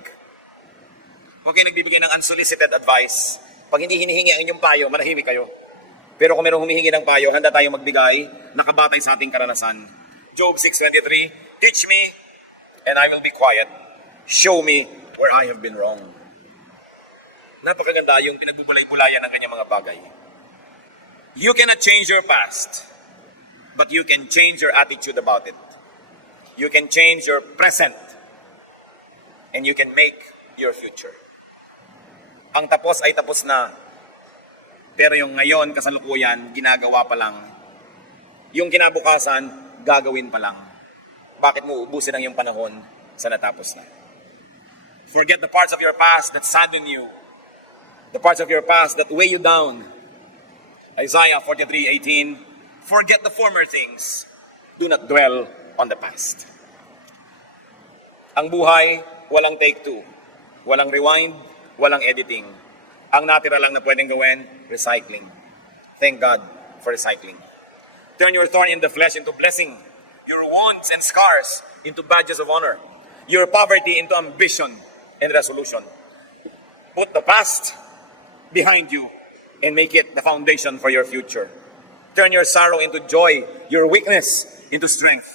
Huwag kayo nagbibigay ng unsolicited advice. Pag hindi hinihingi ang inyong payo, manahimik kayo. Pero kung mayroong humihingi ng payo, handa tayong magbigay, nakabatay sa ating karanasan. Job 6:23, teach me, and I will be quiet. Show me where I have been wrong. Napakaganda yung pinagbubulay-bulayan ng kanyang mga bagay. You cannot change your past, but you can change your attitude about it. You can change your present, and you can make your future. Ang tapos ay tapos na. Pero yung ngayon, kasalukuyan, ginagawa pa lang. Yung kinabukasan, gagawin pa lang. Bakit mo ubusin ang iyong panahon sa natapos na? Forget the parts of your past that sadden you. The parts of your past that weigh you down. Isaiah 43:18, forget the former things. Do not dwell on the past. Ang buhay, walang take two. Walang rewind, walang editing. Ang natira lang na pwedeng gawin, recycling. Thank God for recycling. Turn your thorn in the flesh into blessing. Your wounds and scars into badges of honor. Your poverty into ambition and resolution. Put the past behind you and make it the foundation for your future. Turn your sorrow into joy, your weakness into strength.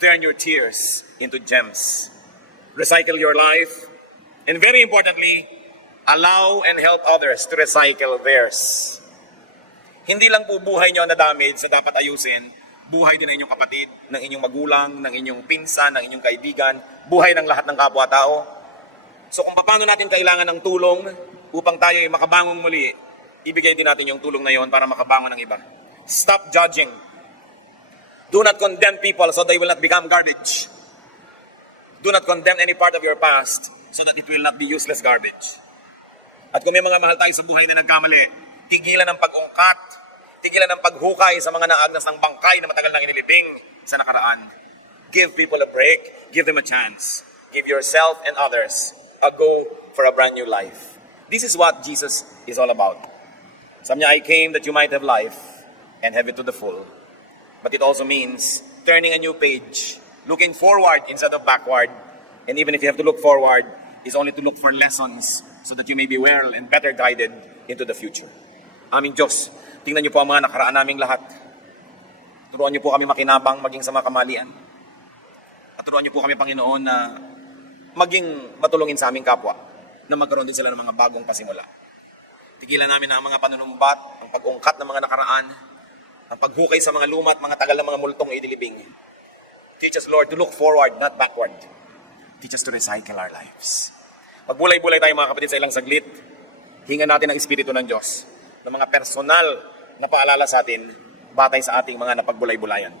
Turn your tears into gems. Recycle your life. And very importantly, allow and help others to recycle theirs. Hindi lang po buhay nyo na damage na dapat ayusin, buhay din ng inyong kapatid, ng inyong magulang, ng inyong pinsan, ng inyong kaibigan, buhay ng lahat ng kapwa-tao. So kung paano natin kailangan ng tulong upang tayo ay makabangong muli, ibigay din natin yung tulong na yon para makabangon ng iba. Stop judging. Do not condemn people so they will not become garbage. Do not condemn any part of your past so that it will not be useless garbage. At kung may mga mahal tayo sa buhay na nagkamali, tigilan ng pag-ungkat, tigilan ng paghukay sa mga naagnas ng bangkay na matagal nang inilibing sa nakaraan. Give people a break, give them a chance. Give yourself and others a go for a brand new life. This is what Jesus is all about. Sabi niya, I came that you might have life and have it to the full. But it also means turning a new page, looking forward instead of backward. And even if you have to look forward, is only to look for lessons so that you may be well and better guided into the future. Aming Diyos, tingnan niyo po ang mga nakaraan naming lahat. Turuan niyo po kami makinabang maging sa mga kamalian. At turuan niyo po kami, Panginoon, na maging matulungin sa aming kapwa, na magkaroon din sila ng mga bagong pasimula. Tigilan namin na ang mga panunumbat, ang pag-ungkat ng mga nakaraan, ang paghukay sa mga luma at mga tagal ng mga multong idilibing. Teach us, Lord, to look forward, not backward. Teach us to recycle our lives. Magbulay-bulay tayo mga kapatid sa ilang saglit. Hingan natin ang Espiritu ng Diyos ng mga personal na paalala sa atin batay sa ating mga napagbulay-bulayan.